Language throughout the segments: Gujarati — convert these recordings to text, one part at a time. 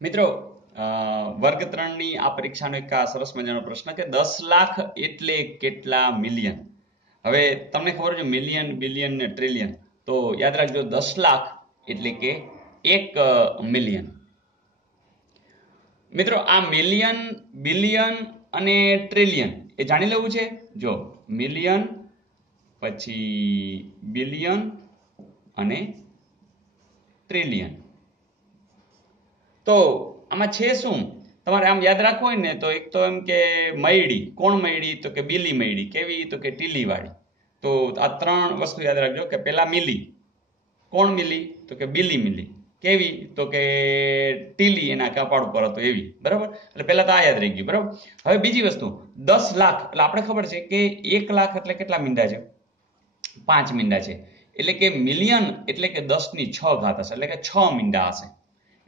મિત્રો વર્ગ 3 ની આ પરીક્ષાનો એક સરસ મજાનો પ્રશ્ન કે 10 લાખ એટલે કેટલા મિલિયન. હવે તમને ખબર છે મિલિયન, બિલિયન ને ટ્રિલિયન, તો યાદ રાખજો 10 લાખ એટલે કે 1 મિલિયન. મિત્રો આ મિલિયન, બિલિયન અને ટ્રિલિયન એ જાણી લેવું છે. જો મિલિયન, પછી બિલિયન અને ટ્રિલિયન. તો આમાં છે શું તમારે આમ યાદ રાખવું હોય ને તો એક તો એમ કે મયડી, કોણ મયડી, તો કે બિલી મયડી. કેવી, તો કે ટીલી વાળી. તો આ ત્રણ વસ્તુ યાદ રાખજો કે પેલા મિલી, કોણ મિલી, તો કે બિલી મિલી. કેવી, તો કે ટીલી એના કપાળ ઉપર હતો એવી. બરાબર, એટલે પેલા તો આ યાદ રહી ગયું. બરાબર, હવે બીજી વસ્તુ 10 લાખ એટલે આપણે ખબર છે કે 1 લાખ એટલે કેટલા મીંડા છે, 5 મીંડા છે. એટલે કે મિલિયન એટલે કે 10 ની 6 ઘાત હશે, એટલે કે 6 મીંડા હશે.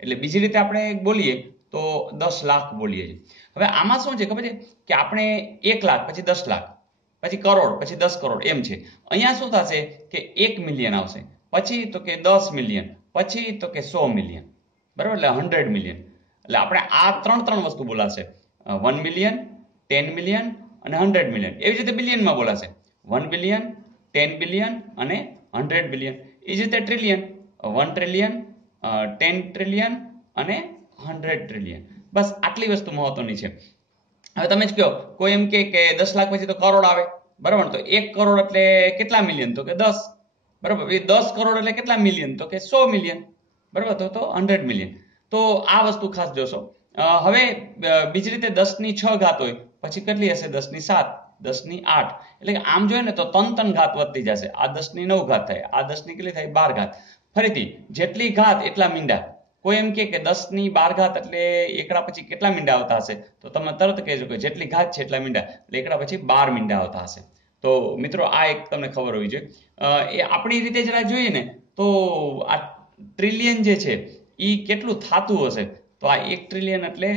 એટલે બીજી રીતે આપણે બોલીએ તો 10 લાખ બોલીએ છીએ. હવે આમાં શું છે ખબર છે કે આપણે 1 લાખ, પછી 10 લાખ, પછી કરોડ, પછી 10 કરોડ એમ છે. અહીંયા શું થશે કે 1 મિલિયન આવશે, પછી તો કે 10 મિલિયન, પછી તો કે 100 મિલિયન. બરાબર, એટલે 100 મિલિયન. એટલે આપણે આ ત્રણ વસ્તુ બોલાશે, 1 મિલિયન, 10 મિલિયન અને 100 મિલિયન. એવી રીતે બિલિયનમાં બોલાશે 1 બિલિયન, 10 બિલિયન અને 100 બિલિયન. એ જ રીતે ટ્રિલિયન, 1 ટ્રિલિયન, 10 ટ્રિલિયન અને 100 ટ્રિલિયન. બસ આટલી વસ્તુ મહત્વની છે. હવે તમે જ કહો, કોઈ એમ કે 10 લાખ પછી તો કરોડ આવે. બરાબર, તો 1 કરોડ એટલે કેટલા મિલિયન, તો કે 10. બરાબર, એ 10 કરોડ એટલે કેટલા મિલિયન, તો કે 100 મિલિયન. બરાબર, તો 100 મિલિયન. તો આ વસ્તુ ખાસ જોશો. હવે બીજી રીતે 10 ની 6 ઘાત હોય પછી કેટલી હશે, 10 ની 7, 10 ની 8. એટલે કે આમ જોઈએ ને તો ત્રણ ઘાત વધતી જશે. આ 10 ની 9 ઘાત થાય, આ 10 ની કેટલી થાય, 12 ઘાત. ફરીથી જેટલી ઘાત એટલા મીંડા. કોઈ એમ કે 10 ની 12 ઘાત એટલે એકડા પછી કેટલા મીંડા આવતા હશે, તો તમે તરત કહેજો કે જેટલી ઘાત છે એટલા મીંડા, એટલે એકડા પછી 12 મીંડા આવતા હશે. તો મિત્રો આ એક તમને ખબર હોવી જોઈએ. એ આપણી રીતે જરા જોઈએ ને તો આ ટ્રિલિયન જે છે એ કેટલું થતું હશે, તો આ 1 ટ્રિલિયન એટલે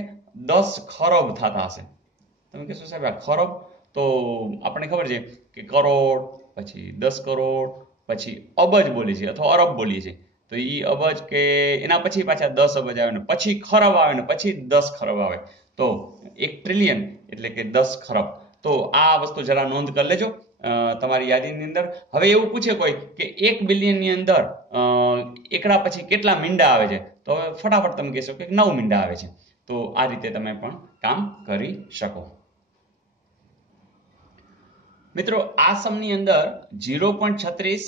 10 ખરબ થતા હશે. તમે કહેશો સાહેબ આ ખરબ, તો આપણે ખબર છે કે કરોડ, પછી 10 કરોડ, પછી અબજ બોલીએ છીએ અથવા અરબ બોલીએ છીએ. તો એ અબજ કે એના પછી પાછા 10 અબજ આવે ને પછી ખરબ આવે ને પછી 10 ખરબ આવે. તો 1 ટ્રિલિયન એટલે કે 10 ખરબ. તો આ વસ્તુ જરા નોંધ કરી લેજો તમારી યાદીની અંદર. હવે એવું પૂછે કોઈ કે 1 બિલિયનની અંદર એકડા પછી કેટલા મીંડા આવે છે, તો હવે ફટાફટ તમે કહેશો કે 9 મીંડા આવે છે. તો આ રીતે તમે પણ કામ કરી શકો. મિત્રો આ સમની અંદર 0.36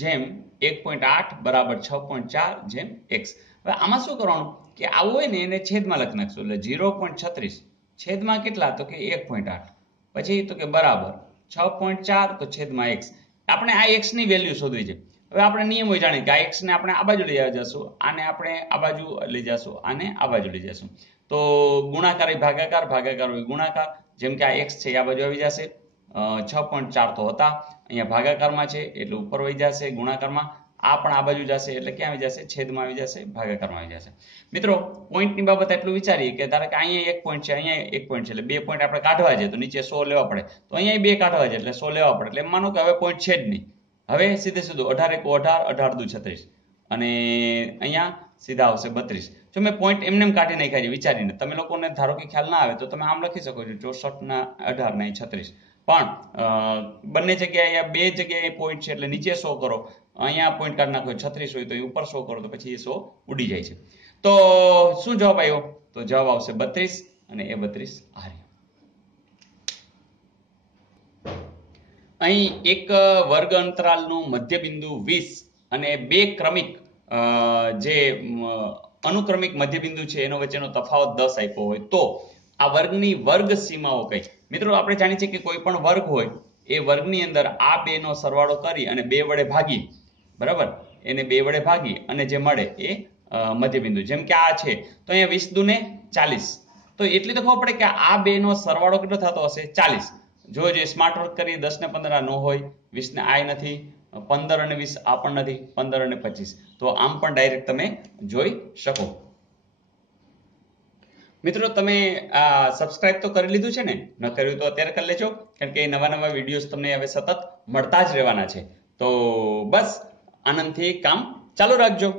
જેમ 1.8 બરાબર 6.4 જેમ x. હવે આમાં શું કરવાનું કે આવું હોય ને એને છેદમાં લખી નાખશું. એટલે 0.36 છેદમાં કેટલા, તો કે 1.8, પછી તો કે બરાબર 6.4 તો છેદમાં x. આપણે આ x ની વેલ્યુ શોધવી છે. હવે આપણે નિયમ હોય જાણીએ કે આ x ને આપણે આ બાજુ લઈ જશું, આને આપણે આ બાજુ લઈ જશું, આને આ બાજુ લઈ જશું. તો ગુણાકાર હોય ભાગાકાર, ભાગાકાર હોય ગુણાકાર. જેમ કે આ x છે આ બાજુ આવી જશે, 6.4 તો હતા, અહીંયા ભાગાકારમાં છે એટલે ઉપર વહી જશે ગુણાકારમાં. આ પણ આ બાજુ જશે એટલે ક્યાં આવી જશે, છેદમાં આવી જશે, ભાગાકારમાં આવી જશે. મિત્રો પોઈન્ટની બાબત એટલું વિચારીએ કે ધારો કે અહીંયા 1 પોઈન્ટ છે, અહીંયા 1 પોઈન્ટ છે, એટલે 2 પોઈન્ટ આપણે કાઢવા છે તો નીચે 100 લેવા પડે, તો અહીંયા 2 કાઢવા છે એટલે 100 લેવા પડે. એટલે માનો કે હવે પોઈન્ટ છે જ નહીં. હવે સીધે સીધું 18 × 1 18, 18 × 2 36 અને અહીંયા સીધા આવશે 32. જો મેં પોઈન્ટ એમને કાઢી નાખ્યા છે વિચારીને, તમે લોકોને ધારો કે ખ્યાલ ના આવે તો તમે આમ લખી શકો છો 64 ના 18 ના 36. પણ બંને જગ્યાએ બે જગ્યાએ પોઈન્ટ છે એટલે નીચે 100 કરો, અહીંયા પોઈન્ટ કાઢી નાખો 36 હોય તો એ ઉપર 100 કરો તો પછી એ 100 ઉડી જાય છે. તો શું જવાબ આવ્યો, તો જવાબ આવશે 32 અને એ 32 આ રહ્યો. અહીં એક વર્ગ અંતરાલનું મધ્યબિંદુ 20 અને બે ક્રમિક જે અનુક્રમિક મધ્યબિંદુ છે એનો વચ્ચેનો તફાવત 10 આપ્યો હોય તો આ વર્ગની વર્ગ સીમાઓ કઈ. મિત્રો આપણે જાણીએ છીએ કે કોઈ પણ વર્ગ હોય એ વર્ગની અંદર આ બે નો સરવાળો કરી અને 2 વડે ભાગી, બરાબર, એને 2 વડે ભાગી અને જે મળે એ મધ્યબિંદુ. જેમ કે આ છે તો અહીંયા 20 દુને 40, તો એટલી તો ખબર પડે કે આ બે નો સરવાળો કેટલો થતો હશે, 40. જો જે સ્માર્ટ વર્ક કરી 10 ને 15 આ નો હોય, 20 ને આ નથી, 15 અને 20 આ પણ નથી, 15 અને 25. તો આમ પણ ડાયરેક્ટ તમે જોઈ શકો. મિત્રો તમે સબસ્ક્રાઇબ તો કરી લીધું છે ને, ન કર્યું તો અત્યારે કરી લેજો, કારણ કે નવા નવા વિડીયોઝ તમને હવે સતત મળતા જ રહેવાના છે. તો બસ આનંદથી કામ ચાલુ રાખજો.